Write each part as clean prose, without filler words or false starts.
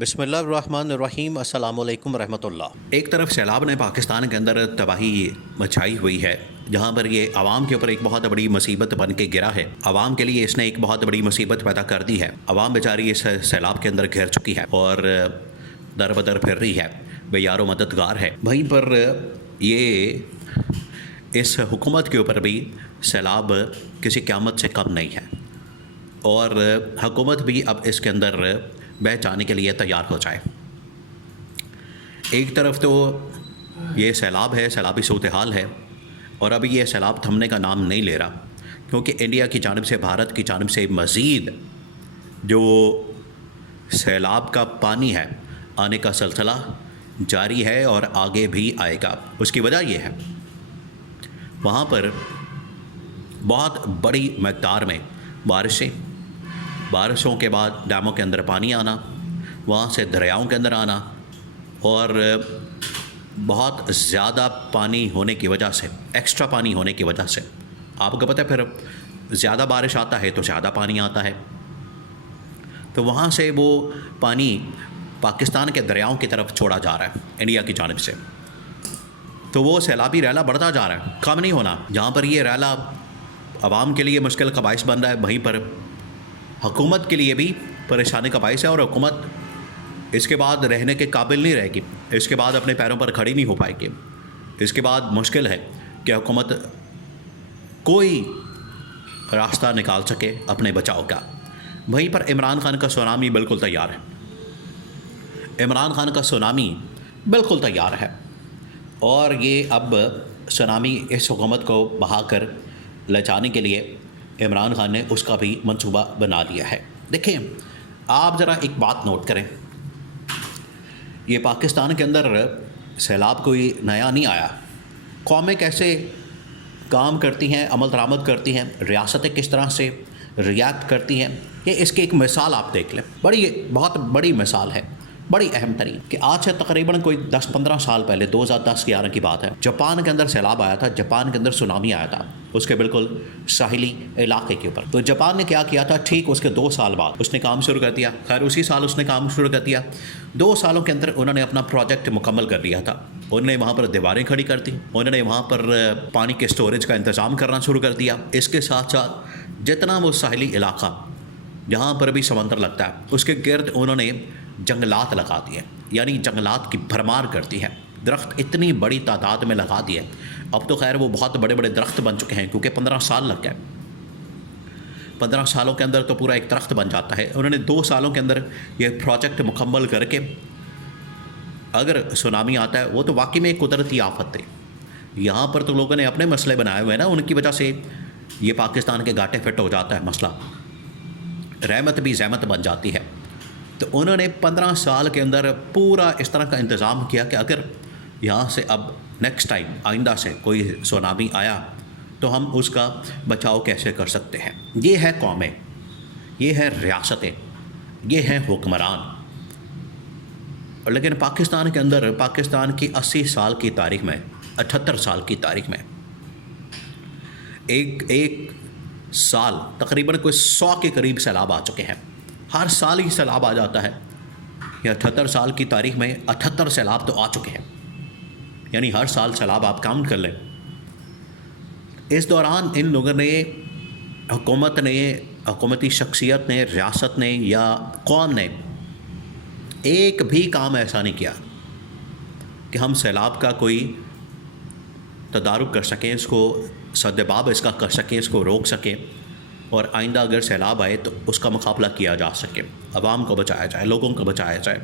بسم اللہ الرحمن الرحیم، السلام علیکم ورحمۃ اللہ۔ ایک طرف سیلاب نے پاکستان کے اندر تباہی مچائی ہوئی ہے، جہاں پر یہ عوام کے اوپر ایک بہت بڑی مصیبت بن کے گرا ہے۔ عوام کے لیے اس نے ایک بہت بڑی مصیبت پیدا کر دی ہے۔ عوام بیچاری اس سیلاب کے اندر گھر چکی ہے اور در بدر پھر رہی ہے، بے یار و مددگار ہے۔ وہیں پر یہ اس حکومت کے اوپر بھی سیلاب کسی قیامت سے کم نہیں ہے، اور حکومت بھی اب اس کے اندر بہہ جانے کے لیے تیار ہو جائے۔ ایک طرف تو یہ سیلاب ہے، سیلابی صورتحال ہے، اور ابھی یہ سیلاب تھمنے کا نام نہیں لے رہا، کیونکہ انڈیا کی جانب سے، بھارت کی جانب سے مزید جو سیلاب کا پانی ہے آنے کا سلسلہ جاری ہے اور آگے بھی آئے گا۔ اس کی وجہ یہ ہے، وہاں پر بہت بڑی مقدار میں بارشوں کے بعد ڈیموں کے اندر پانی آنا، وہاں سے دریاؤں کے اندر آنا، اور بہت زیادہ پانی ہونے کی وجہ سے، ایکسٹرا پانی ہونے کی وجہ سے، آپ کو پتہ ہے پھر زیادہ بارش آتا ہے تو زیادہ پانی آتا ہے، تو وہاں سے وہ پانی پاکستان کے دریاؤں کی طرف چھوڑا جا رہا ہے انڈیا کی جانب سے، تو وہ سیلابی ریلا بڑھتا جا رہا ہے، کم نہیں ہونا۔ جہاں پر یہ ریلا عوام کے لیے مشکل کا باعث بن رہا ہے، وہیں پر حکومت کے لیے بھی پریشانی کا باعث ہے، اور حکومت اس کے بعد رہنے کے قابل نہیں رہے گی، اس کے بعد اپنے پیروں پر کھڑی نہیں ہو پائے گی۔ اس کے بعد مشکل ہے کہ حکومت کوئی راستہ نکال سکے اپنے بچاؤ کا۔ وہیں پر عمران خان کا سونامی بالکل تیار ہے، عمران خان کا سونامی بالکل تیار ہے، اور یہ اب سونامی اس حکومت کو بہا کر لے جانے کے لیے عمران خان نے اس کا بھی منصوبہ بنا لیا ہے۔ دیکھیں، آپ ذرا ایک بات نوٹ کریں، یہ پاکستان کے اندر سیلاب کوئی نیا نہیں آیا۔ قومیں کیسے کام کرتی ہیں، عمل درآمد کرتی ہیں، ریاستیں کس طرح سے ریاکٹ کرتی ہیں، یہ اس کی ایک مثال آپ دیکھ لیں، بہت بڑی مثال ہے، بڑی اہم ترین، کہ آج سے تقریباً کوئی 10-15 سال پہلے، 2010-11 کی بات ہے، جاپان کے اندر سیلاب آیا تھا، جاپان کے اندر سونامی آیا تھا، اس کے بالکل ساحلی علاقے کے اوپر۔ تو جاپان نے کیا کیا تھا، ٹھیک اس کے 2 سال بعد اس نے کام شروع کر دیا، خیر اسی سال اس نے کام شروع کر دیا، 2 سالوں کے اندر انہوں نے اپنا پروجیکٹ مکمل کر لیا تھا۔ انہوں نے وہاں پر دیواریں کھڑی کر دی، انہوں نے وہاں پر پانی کے سٹوریج کا انتظام کرنا شروع کر دیا۔ اس کے ساتھ ساتھ جتنا وہ ساحلی علاقہ جہاں پر بھی سمندر لگتا ہے، اس کے گرد انہوں نے جنگلات لگا دیے، یعنی جنگلات کی بھرمار کرتی ہے، درخت اتنی بڑی تعداد میں لگا دیے۔ اب تو خیر وہ بہت بڑے بڑے درخت بن چکے ہیں، کیونکہ 15 سال لگ گئے، 15 سالوں کے اندر تو پورا ایک درخت بن جاتا ہے۔ انہوں نے 2 سالوں کے اندر یہ پروجیکٹ مکمل کر کے، اگر سونامی آتا ہے وہ تو واقعی میں ایک قدرتی آفت ہے، یہاں پر تو لوگوں نے اپنے مسئلے بنائے ہوئے ہیں نا، ان کی وجہ سے یہ پاکستان کے گاٹے فٹ ہو جاتا ہے مسئلہ، رحمت بھی زحمت بن جاتی ہے۔ تو انہوں نے 15 سال کے اندر پورا اس طرح کا انتظام کیا کہ اگر یہاں سے اب نیکسٹ ٹائم، آئندہ سے کوئی سونامی آیا تو ہم اس کا بچاؤ کیسے کر سکتے ہیں۔ یہ ہے قومیں، یہ ہے ریاستیں، یہ ہیں حکمران۔ لیکن پاکستان کے اندر، پاکستان کی 80 سال کی تاریخ میں، 78 سال کی تاریخ میں ایک سال تقریباً کوئی 100 کے قریب سیلاب آ چکے ہیں، ہر سال ہی سیلاب آ جاتا ہے۔ یہ 78 سال کی تاریخ میں 78 سیلاب تو آ چکے ہیں، یعنی ہر سال سیلاب آپ کاؤنٹ کر لیں۔ اس دوران ان لوگوں نے، حکومت نے، حکومتی شخصیت نے، ریاست نے یا قوم نے ایک بھی کام ایسا نہیں کیا کہ ہم سیلاب کا کوئی تدارک کر سکیں، اس کو سدباب اس کا کر سکیں، اس کو روک سکیں، اور آئندہ اگر سیلاب آئے تو اس کا مقابلہ کیا جا سکے، عوام کو بچایا جائے، لوگوں کو بچایا جائے،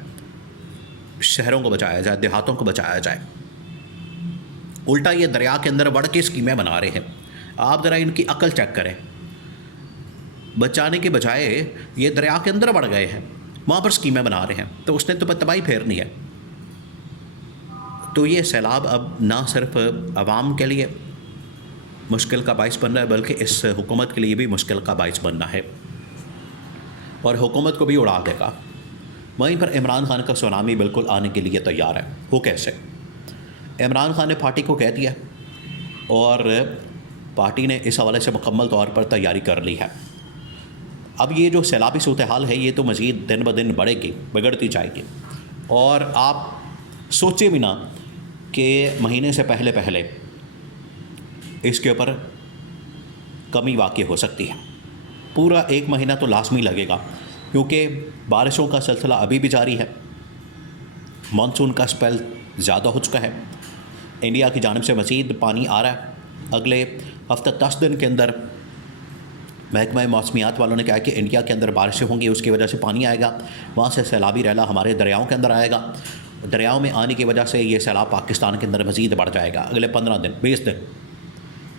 شہروں کو بچایا جائے، دیہاتوں کو بچایا جائے۔ الٹا یہ دریا کے اندر بڑھ کے اسکیمیں بنا رہے ہیں۔ آپ ذرا ان کی عقل چیک کریں، بچانے کے بجائے یہ دریا کے اندر بڑھ گئے ہیں، وہاں پر اسکیمیں بنا رہے ہیں، تو اس نے تو تباہی پھیرنی ہے۔ تو یہ سیلاب اب نہ صرف عوام کے لیے مشکل کا باعث بن رہا ہے، بلکہ اس حکومت کے لیے بھی مشکل کا باعث بننا ہے، اور حکومت کو بھی اڑا دے گا۔ وہیں پر عمران خان کا سونامی بالکل آنے کے لیے تیار ہے۔ وہ کیسے؟ عمران خان نے پارٹی کو کہہ دیا، اور پارٹی نے اس حوالے سے مکمل طور پر تیاری کر لی ہے۔ اب یہ جو سیلابی صورتحال ہے یہ تو مزید دن بدن بڑھے گی، بگڑتی جائے گی، اور آپ سوچے بھی نہ کہ مہینے سے پہلے اس کے اوپر کمی واقع ہو سکتی ہے۔ پورا 1 مہینہ تو لازمی لگے گا، کیونکہ بارشوں کا سلسلہ ابھی بھی جاری ہے، مانسون کا اسپیل زیادہ ہو چکا ہے، انڈیا کی جانب سے مزید پانی آ رہا ہے۔ اگلے ہفتہ 10 دن کے اندر محکمہ موسمیات والوں نے کہا کہ انڈیا کے اندر بارشیں ہوں گی، اس کی وجہ سے پانی آئے گا، وہاں سے سیلابی ریلا ہمارے دریاؤں کے اندر آئے گا، دریاؤں میں آنے کی وجہ سے یہ سیلاب پاکستان کے اندر مزید بڑھ جائے گا اگلے 15 دن 20 دن۔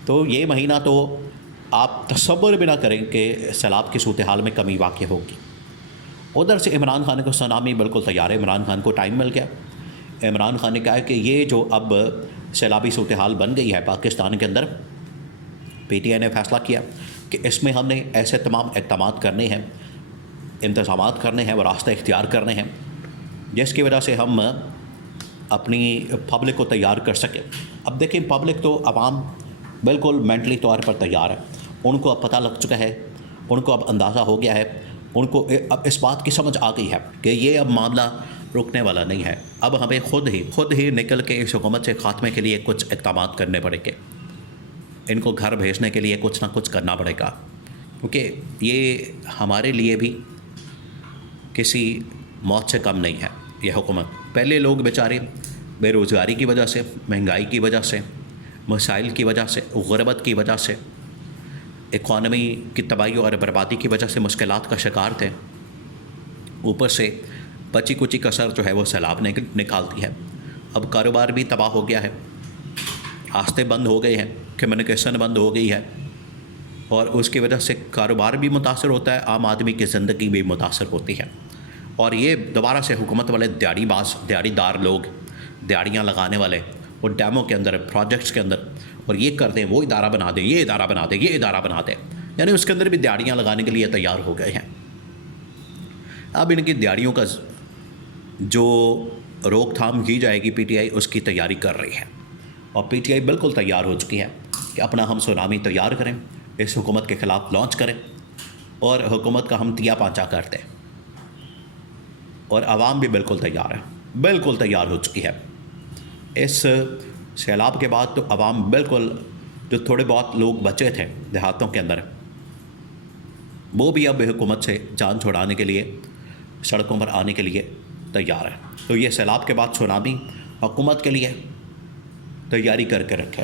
تو یہ مہینہ تو آپ تصور بھی نہ کریں کہ سیلاب کی صورتحال میں کمی واقع ہوگی۔ ادھر سے عمران خان کو سونامی بالکل تیار ہے، عمران خان کو ٹائم مل گیا۔ عمران خان نے کہا کہ یہ جو اب سیلابی صورتحال بن گئی ہے پاکستان کے اندر، پی ٹی آئی نے فیصلہ کیا کہ اس میں ہم نے ایسے تمام اقدامات کرنے ہیں، انتظامات کرنے ہیں، وہ راستہ اختیار کرنے ہیں جس کی وجہ سے ہم اپنی پبلک کو تیار کر سکیں۔ اب دیکھیں، پبلک تو عوام بالکل مینٹلی طور پر تیار ہے، ان کو اب پتہ لگ چکا ہے، ان کو اب اندازہ ہو گیا ہے، ان کو اب اس بات کی سمجھ آ گئی ہے کہ یہ اب معاملہ رکنے والا نہیں ہے۔ اب ہمیں خود ہی نکل کے اس حکومت سے خاتمے کے لیے کچھ اقدامات کرنے پڑیں گے، ان کو گھر بھیجنے کے لیے کچھ نہ کچھ کرنا پڑے گا، کیونکہ یہ ہمارے لیے بھی کسی موت سے کم نہیں ہے یہ حکومت۔ پہلے لوگ بیچارے بے روزگاری کی وجہ سے، مہنگائی کی وجہ سے، مسائل کی وجہ سے، غربت کی وجہ سے، اکانومی کی تباہی اور بربادی کی وجہ سے مشکلات کا شکار تھے، اوپر سے بچی کچی کسر جو ہے وہ سیلاب نکالتی ہے۔ اب کاروبار بھی تباہ ہو گیا ہے، راستے بند ہو گئے ہیں، کمیونیکیشن بند ہو گئی ہے، اور اس کی وجہ سے کاروبار بھی متاثر ہوتا ہے، عام آدمی کی زندگی بھی متاثر ہوتی ہے۔ اور یہ دوبارہ سے حکومت والے دیہڑی دار لوگ، دیہڑیاں لگانے والے، اور ڈیموں کے اندر، پروجیکٹس کے اندر، اور یہ کر دیں، وہ ادارہ بنا دیں، یہ ادارہ بنا دیں، یہ ادارہ بنا دیں، یعنی اس کے اندر بھی دیہڑیاں لگانے کے لیے تیار ہو گئے ہیں۔ اب ان کی دیہڑیوں کا جو روک تھام کی جائے گی، پی ٹی آئی اس کی تیاری کر رہی ہے، اور پی ٹی آئی بالکل تیار ہو چکی ہے کہ اپنا ہم سونامی تیار کریں، اس حکومت کے خلاف لانچ کریں، اور حکومت کا ہم تیا پانچا کر دیں۔ اور عوام بھی بالکل تیار ہے، بالکل تیار ہو چکی ہے۔ اس سیلاب کے بعد تو عوام بالکل، جو تھوڑے بہت لوگ بچے تھے دیہاتوں کے اندر، وہ بھی اب حکومت سے جان چھڑانے کے لیے سڑکوں پر آنے کے لیے تیار ہے۔ تو یہ سیلاب کے بعد سونامی حکومت کے لیے تیاری کر کے رکھے۔